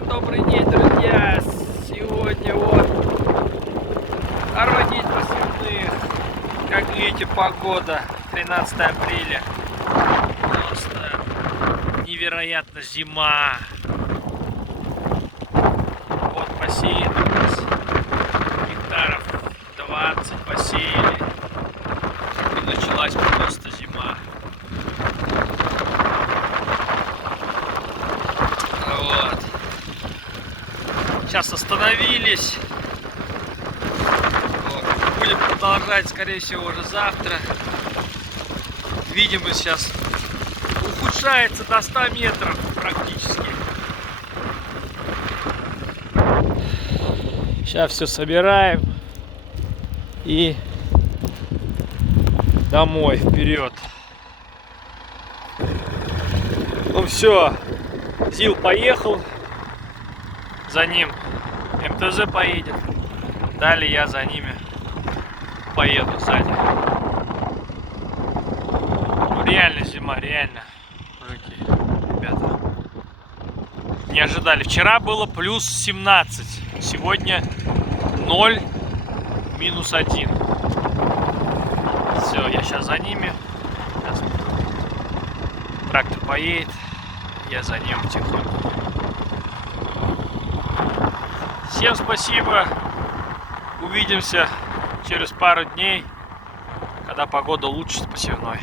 Всем добрый день, друзья! Сегодня вот второй день посевных. Как видите, погода 13 апреля. Просто невероятно зима. Вот посеяно у нас гектаров 20 посеяли. И началась просто зима. Вот. Сейчас остановились. Вот. Будем продолжать, скорее всего, уже завтра. Видимость сейчас ухудшается до 100 метров практически. Сейчас все собираем и домой, вперед. Ну все, Зил поехал, за ним МТЗ поедет, далее я за ними поеду сзади. Ну, реально зима, реально, мужики, ребята. Не ожидали. Вчера было плюс 17, сегодня 0, минус 1. Все, я сейчас за ними. Сейчас трактор поедет, я за ним потихоньку. Всем спасибо. Увидимся через пару дней, когда погода лучше с посевной.